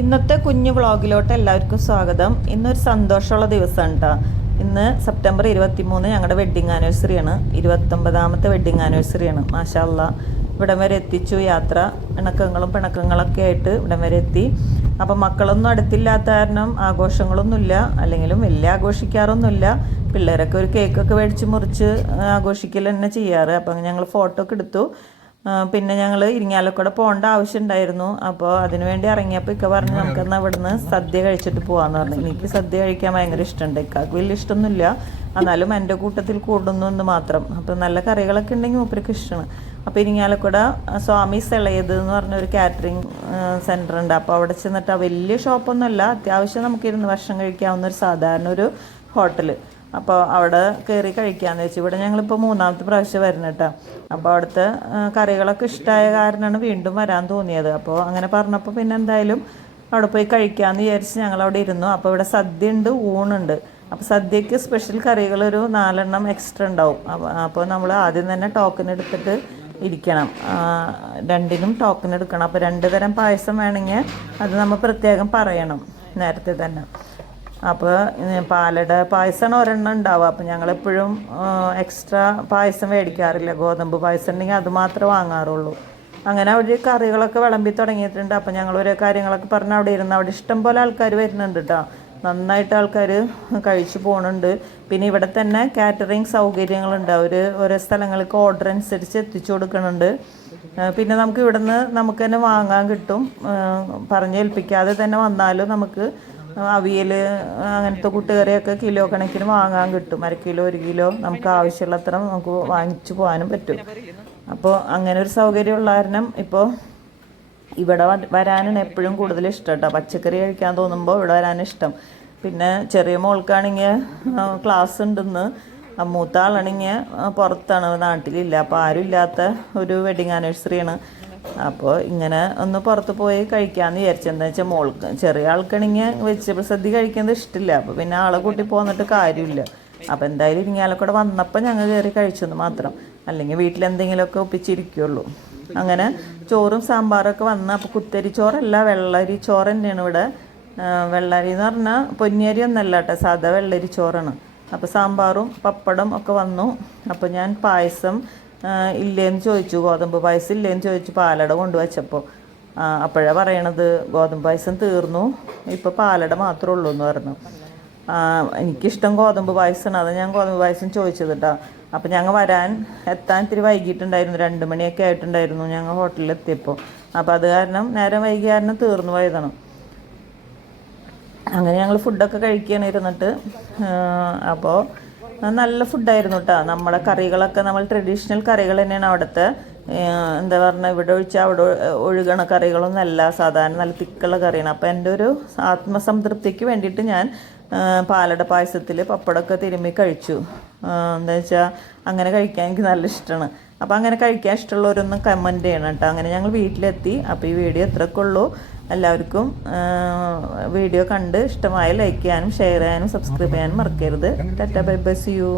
ഇന്നത്തെ കുഞ്ഞു വ്ളോഗിലോട്ട് എല്ലാവർക്കും സ്വാഗതം. ഇന്നൊരു സന്തോഷമുള്ള ദിവസമാണ് കേട്ടോ. ഇന്ന് സെപ്റ്റംബർ 23 ഞങ്ങളുടെ വെഡ്ഡിങ് ആനിവേഴ്സറിയാണ്. 29ാമത്തെ വെഡ്ഡിങ് ആനിവേഴ്സറിയാണ്. മാഷാ അല്ലാ, ഇവിടം വരെ എത്തിച്ചു. യാത്ര ഇണക്കങ്ങളും പിണക്കങ്ങളൊക്കെ ആയിട്ട് ഇവിടം വരെ എത്തി. അപ്പം മക്കളൊന്നും അടുത്തില്ലാത്ത കാരണം ആഘോഷങ്ങളൊന്നുമില്ല, അല്ലെങ്കിലും വലിയ ആഘോഷിക്കാറൊന്നുമില്ല. പിള്ളേരൊക്കെ ഒരു കേക്കൊക്കെ മേടിച്ച് മുറിച്ച് ആഘോഷിക്കൽ തന്നെ ചെയ്യാറ്. അപ്പം ഞങ്ങൾ ഫോട്ടോ ഒക്കെ എടുത്തു. പിന്നെ ഞങ്ങൾ ഇരിങ്ങാലക്കുട പോകേണ്ട ആവശ്യം ഉണ്ടായിരുന്നു. അപ്പോൾ അതിനുവേണ്ടി ഇറങ്ങിയപ്പോൾ ഇക്ക പറഞ്ഞു നമുക്കെന്നാൽ ഇവിടുന്ന് സദ്യ കഴിച്ചിട്ട് പോകാമെന്ന് പറഞ്ഞു. എനിക്ക് സദ്യ കഴിക്കാൻ ഭയങ്കര ഇഷ്ടമുണ്ട്. ഇക്കാക്ക് വലിയ ഇഷ്ടമൊന്നുമില്ല, എന്നാലും എൻ്റെ കൂട്ടത്തിൽ കൂടുന്നു എന്ന് മാത്രം. അപ്പോൾ നല്ല കറികളൊക്കെ ഉണ്ടെങ്കിൽ മൂപ്പർക്ക് ഇഷ്ടമാണ്. അപ്പോൾ ഇരിങ്ങാലക്കുട സ്വാമി സെളയത് എന്ന് പറഞ്ഞൊരു കാറ്ററിംഗ് സെൻറ്റർ ഉണ്ട്. അപ്പോൾ അവിടെ ചെന്നിട്ട് വലിയ ഷോപ്പൊന്നുമല്ല, അത്യാവശ്യം നമുക്കിരുന്ന് ഭക്ഷണം കഴിക്കാവുന്ന ഒരു സാധാരണ ഒരു ഹോട്ടൽ. അപ്പോൾ അവിടെ കയറി കഴിക്കാമെന്ന് വെച്ചു. ഇവിടെ ഞങ്ങളിപ്പോൾ 3ാമത്തെ പ്രാവശ്യം വരുന്നത് കേട്ടോ. അപ്പോൾ അവിടുത്തെ കറികളൊക്കെ ഇഷ്ടമായ കാരണമാണ് വീണ്ടും വരാൻ തോന്നിയത്. അപ്പോൾ അങ്ങനെ പറഞ്ഞപ്പോൾ പിന്നെ എന്തായാലും അവിടെ പോയി കഴിക്കാമെന്ന് വിചാരിച്ച് ഞങ്ങളവിടെ ഇരുന്നു. അപ്പോൾ ഇവിടെ സദ്യ ഉണ്ട്, ഊണുണ്ട്. അപ്പോൾ സദ്യക്ക് സ്പെഷ്യൽ കറികൾ ഒരു 4 എണ്ണം എക്സ്ട്രാ ഉണ്ടാവും. അപ്പോൾ നമ്മൾ ആദ്യം തന്നെ ടോക്കൺ എടുത്തിട്ട് ഇരിക്കണം. രണ്ടിനും ടോക്കൺ എടുക്കണം. അപ്പോൾ 2 തരം പായസം വേണമെങ്കിൽ അത് നമ്മൾ പ്രത്യേകം പറയണം നേരത്തെ തന്നെ. അപ്പോൾ പാലട പായസമാണ് ഒരെണ്ണം ഉണ്ടാവുക. അപ്പോൾ ഞങ്ങളെപ്പോഴും എക്സ്ട്രാ പായസം മേടിക്കാറില്ല. ഗോതമ്പ് പായസം ഉണ്ടെങ്കിൽ അത് മാത്രമേ വാങ്ങാറുള്ളൂ. അങ്ങനെ അവിടെ കറികളൊക്കെ വിളമ്പി തുടങ്ങിയിട്ടുണ്ട്. അപ്പോൾ ഞങ്ങൾ ഓരോ കാര്യങ്ങളൊക്കെ പറഞ്ഞ് അവിടെ ഇരുന്ന് അവിടെ ഇഷ്ടം പോലെ ആൾക്കാർ വരുന്നുണ്ട് കേട്ടോ. നന്നായിട്ട് ആൾക്കാർ കഴിച്ചു പോകുന്നുണ്ട്. പിന്നെ ഇവിടെ തന്നെ കാറ്ററിങ് സൗകര്യങ്ങളുണ്ട്. അവർ ഓരോ സ്ഥലങ്ങൾക്ക് ഓർഡർ അനുസരിച്ച് എത്തിച്ചു കൊടുക്കുന്നുണ്ട്. പിന്നെ നമുക്ക് ഇവിടുന്ന് നമുക്ക് തന്നെ വാങ്ങാൻ കിട്ടും. പറഞ്ഞേൽപ്പിക്കാതെ തന്നെ വന്നാലും നമുക്ക് അവിയൽ അങ്ങനത്തെ കൂട്ടുകറിയൊക്കെ കിലോ കണക്കിന് വാങ്ങാൻ കിട്ടും. 1/2 കിലോ 1 കിലോ നമുക്ക് ആവശ്യമുള്ളത്ര നമുക്ക് വാങ്ങിച്ചു പോകാനും പറ്റും. അപ്പോൾ അങ്ങനെ ഒരു സൗകര്യമുള്ള കാരണം ഇപ്പോൾ ഇവിടെ വരാനാണ് എപ്പോഴും കൂടുതൽ ഇഷ്ടം കേട്ടോ. പച്ചക്കറി കഴിക്കാൻ തോന്നുമ്പോൾ ഇവിടെ വരാനിഷ്ടം. പിന്നെ ചെറിയ മോൾക്കാണെങ്കിൽ ക്ലാസ് ഉണ്ടെന്ന്, മൂത്ത ആളാണെങ്കിൽ പുറത്താണ്, നാട്ടിലില്ല. അപ്പോൾ ആരും ഇല്ലാത്ത ഒരു വെഡിങ് ആനിവേഴ്സറിയാണ്. അപ്പോൾ ഇങ്ങനെ ഒന്ന് പുറത്ത് പോയി കഴിക്കാമെന്ന് വിചാരിച്ചു. എന്താ വെച്ചാൽ മോൾക്ക് ചെറിയ ആൾക്കാണെങ്കിൽ വെജിറ്റബിൾ സദ്യ കഴിക്കുന്നത് ഇഷ്ടമില്ല. അപ്പോൾ പിന്നെ ആളെ കൂട്ടി പോന്നിട്ട് കാര്യമില്ല. അപ്പോൾ എന്തായാലും ഇരിങ്ങാലക്കുട വന്നപ്പോൾ ഞങ്ങൾ കയറി കഴിച്ചെന്ന് മാത്രം, അല്ലെങ്കിൽ വീട്ടിലെന്തെങ്കിലുമൊക്കെ ഒപ്പിച്ചിരിക്കുള്ളൂ. അങ്ങനെ ചോറും സാമ്പാറൊക്കെ വന്ന്. അപ്പോൾ കുത്തരി ചോറല്ല, വെള്ളരി ചോറ് തന്നെയാണ് ഇവിടെ. വെള്ളരി എന്ന് പറഞ്ഞാൽ പൊന്നിയരി ഒന്നല്ല കേട്ടോ, സാധാ വെള്ളരി ചോറാണ്. അപ്പോൾ സാമ്പാറും പപ്പടം ഒക്കെ വന്നു. അപ്പോൾ ഞാൻ പായസം ഇല്ലേന്ന് ചോദിച്ചു, ഗോതമ്പ് പായസം ഇല്ലേന്ന് ചോദിച്ചു പാലട കൊണ്ടുവച്ചപ്പോൾ. അപ്പോഴാണ് പറയണത് ഗോതമ്പ് പായസം തീർന്നു, ഇപ്പോൾ പാലട മാത്രമേ ഉള്ളൂ എന്ന് പറഞ്ഞു. എനിക്കിഷ്ടം ഗോതമ്പ് പായസമാണ്, അത് ഞാൻ ഗോതമ്പ് പായസം ചോദിച്ചത് കേട്ടോ. അപ്പോൾ ഞങ്ങൾ എത്താൻ ഇത്തിരി വൈകിട്ടുണ്ടായിരുന്നു, 2 മണിയൊക്കെ ആയിട്ടുണ്ടായിരുന്നു ഞങ്ങൾ ഹോട്ടലിൽ എത്തിയപ്പോൾ. അപ്പോൾ അത് കാരണം നേരം വൈകിയ കാരണം തീർന്നു പോയതാണ്. അങ്ങനെ ഞങ്ങൾ ഫുഡൊക്കെ കഴിക്കുകയാണ് ഇരുന്നിട്ട്. അപ്പോൾ നല്ല ഫുഡായിരുന്നു കേട്ടോ. നമ്മുടെ കറികളൊക്കെ നമ്മൾ ട്രഡീഷണൽ കറികൾ തന്നെയാണ് അവിടുത്തെ. എന്താ പറഞ്ഞാൽ ഇവിടെ ഒഴിച്ചാൽ അവിടെ ഒഴുകണ കറികളൊന്നും അല്ല, സാധാരണ നല്ല തിക്കുള്ള കറിയാണ്. അപ്പോൾ എൻ്റെ ഒരു ആത്മസംതൃപ്തിക്ക് വേണ്ടിയിട്ട് ഞാൻ പാലട പായസത്തിൽ പപ്പടമൊക്കെ തിരുമ്മി കഴിച്ചു. എന്താ വെച്ചാൽ അങ്ങനെ കഴിക്കാൻ എനിക്ക് നല്ല ഇഷ്ടമാണ്. അപ്പോൾ അങ്ങനെ കഴിക്കാൻ ഇഷ്ടമുള്ളവരൊന്നും കമൻറ്റ് ചെയ്യണം കേട്ടോ. അങ്ങനെ ഞങ്ങൾ വീട്ടിലെത്തി. അപ്പോൾ ഈ വീഡിയോ എത്രയൊക്കെ ഉള്ളൂ. എല്ലാവർക്കും വീഡിയോ കണ്ട് ഇഷ്ടമായ ലൈക്ക് ചെയ്യാനും ഷെയർ ചെയ്യാനും സബ്സ്ക്രൈബ് ചെയ്യാനും മറക്കരുത്. Tata bye bye, see U.